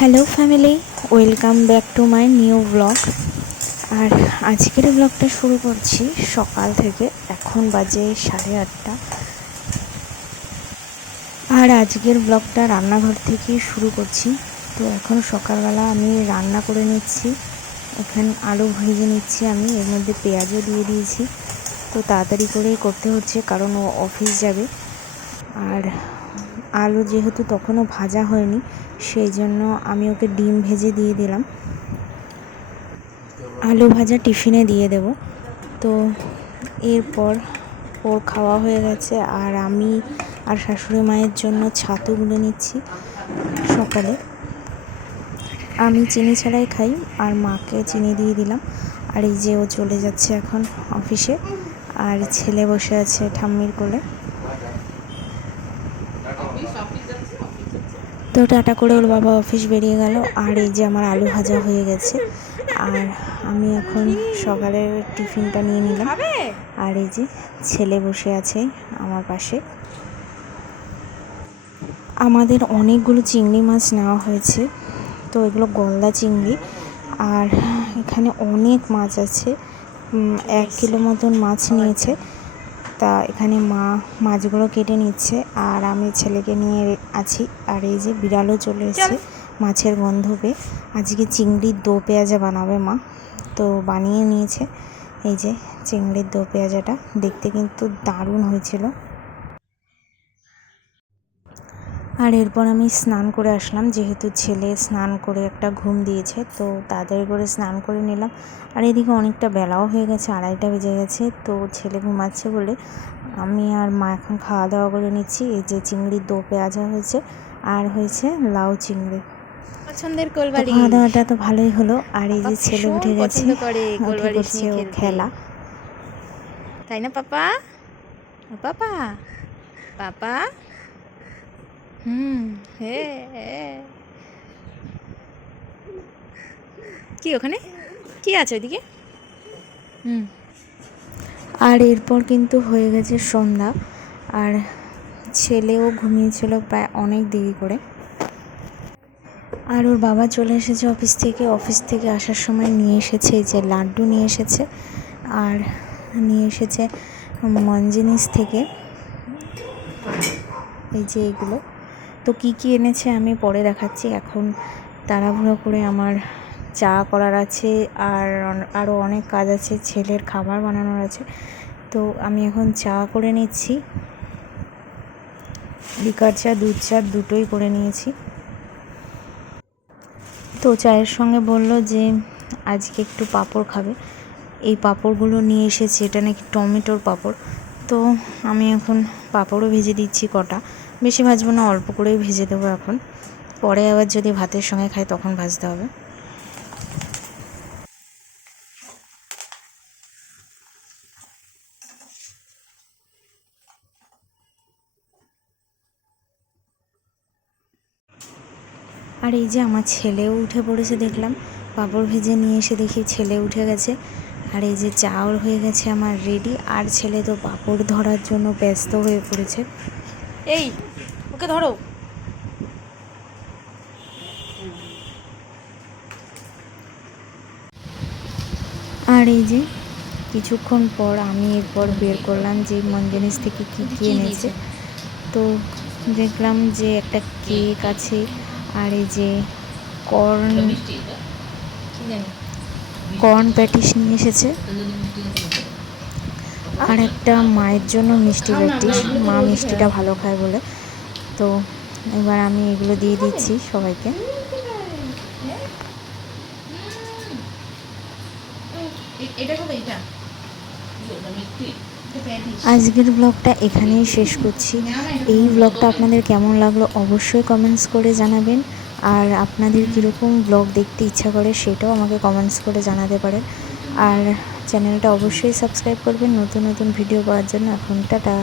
Hello family, welcome back to my new blog. আর আজকের ব্লগটা শুরু করছি সকাল থেকে, এখন বাজে সাড়ে আটটা। আর আজকের ব্লগটা রান্নাঘর থেকে শুরু করছি। তো এখন সকালবেলা আমি রান্না করে নিচ্ছি, এখানে আলু ভেজে নিচ্ছি আমি, এর মধ্যে পেঁয়াজও দিয়ে দিয়েছি। তো তাড়াতাড়ি করেই করতে হচ্ছে, কারণ ও অফিস যাবে। আর আলু যেহেতু তখনও ভাজা হয়নি, সেই জন্য আমি ওকে ডিম ভেজে দিয়ে দিলাম। আলু ভাজা টিফিনে দিয়ে দেব। তো এরপর ওর খাওয়া হয়ে গেছে আর আমি আর শাশুড়ি মায়ের জন্য ছাতু গুলে নিচ্ছি সকালে। আমি চিনি ছাড়াই খাই আর মাকে চিনি দিয়ে দিলাম। আর এই যে ও চলে যাচ্ছে এখন অফিসে। আর ছেলে বসে আছে ঠাম্মির কোলে। তো টাটা করে ওর বাবা অফিস বেরিয়ে গেল। আর এই যে আমার আলু ভাজা হয়ে গেছে। আর আমি এখন সকালের টিফিনটা নিয়ে নিলাম। আর এই যে ছেলে বসে আছে আমার পাশে। আমাদের অনেকগুলো চিংড়ি মাছ নেওয়া হয়েছে। তো এগুলো গলদা চিংড়ি। আর এখানে অনেক মাছ আছে। এক কিলো মতন মাছ নিয়েছে। তা এখানে মা মাছগুলো কেটে নিচ্ছে আর আমি ছেলেকে নিয়ে আছি। আর এই যে বিড়ালও চলে এসেছে মাছের গন্ধ পেয়ে আজকে চিংড়ির দো পেঁয়াজা বানাবে মা। তো বানিয়ে নিয়েছে। এই যে চিংড়ির দো পেঁয়াজাটা। দেখতে কিন্তু দারুণ হয়েছিল। আর এরপর আমি স্নান করে আসলাম যেহেতু ছেলে স্নান করে একটা ঘুম দিয়েছে তো তাড়াতাড়ি করে স্নান করে নিলাম। আর এদিকে অনেকটা বেলাও হয়ে গেছে আড়াইটা বেজে গেছে তো ছেলে ঘুমাচ্ছে বলে আমি আর মা এখন খাওয়া দাওয়া করে নিচ্ছি। এই যে চিংড়ির দো পেঁয়াজা হয়েছে আর হয়েছে লাউ চিংড়ি। পছন্দের কোলবাড়ি। খাওয়া দাওয়াটা তো ভালোই হলো আর এই যে ছেলে উঠে গেছে উঠে করছে ও খেলা। তাই না পাপা? পাপা পাপা? হুম। কি ওখানে? কি আছে ওইদিকে? হুম। আর এরপর কিন্তু হয়ে গেছে সন্ধ্যা। আর ছেলেও ঘুমিয়েছিল প্রায় অনেক দেরি করে। আর ওর বাবা চলে এসেছে অফিস থেকে। অফিস থেকে আসার সময় নিয়ে এসেছে এই যে লাড্ডু নিয়ে এসেছে। আর নিয়ে এসেছে মঞ্জিনিস থেকে। এই যে এগুলো। তো কি কি এনেছে আমি পরে দেখাচ্ছি। এখন তাড়াহুড়ো করে আমার চা করার আছে আর আরও অনেক কাজ আছে, ছেলের খাবার বানানোর আছে। তো আমি এখন চা করে নিচ্ছি। লিকার চা, দুধ চা দুটোই করে নিয়েছি। তো চায়ের সঙ্গে বলল যে আজকে একটু পাঁপড় খাবে। এই পাঁপড়গুলো নিয়ে এসেছে, এটা নাকি টমেটোর পাঁপড়। তো আমি এখন পাঁপড়ও ভেজে দিচ্ছি কটা। বেশি ভাজবো না, অল্প করেই ভেজে দেবো এখন। পরে আবার যদি ভাতের সঙ্গে খাই তখন ভাজতে হবে। আর এই যে আমার ছেলেও উঠে পড়েছে দেখলাম। পাঁপড় ভেজে নিয়ে এসে দেখি ছেলে উঠে গেছে। আর এই যে চাউল হয়ে গেছে আমার রেডি। আর ছেলে তো পাঁপড় ধরার জন্য ব্যস্ত হয়ে পড়েছে। এই ওকে ধরো। আর এই যে কিছুক্ষণ পর আমি এরপর বের করলাম যে মঞ্জনিস থেকে কি কী এনেছে। তো দেখলাম যে একটা কেক আছে আর এই যে কর্ন কর্ন প্যাটিস নিয়ে এসেছে। আর একটা মায়ের জন্য মিষ্টি প্যাটিস মা মিষ্টিটা ভালো খায় বলে। তো এবার আমি এগুলো দিয়ে দিচ্ছি সবাইকে। আজকের ব্লগটা এখানেই শেষ করছি। এই ব্লগটা আপনাদের কেমন লাগল অবশ্যই কমেন্টস করে জানাবেন। আর আপনাদের কীরকম ব্লগ দেখতে ইচ্ছা করে সেটাও আমাকে কমেন্টস করে জানাতে পারেন। আর চ্যানেলটা অবশ্যই সাবস্ক্রাইব করবেন নতুন নতুন ভিডিও পাওয়ার জন্য এখন টাটা।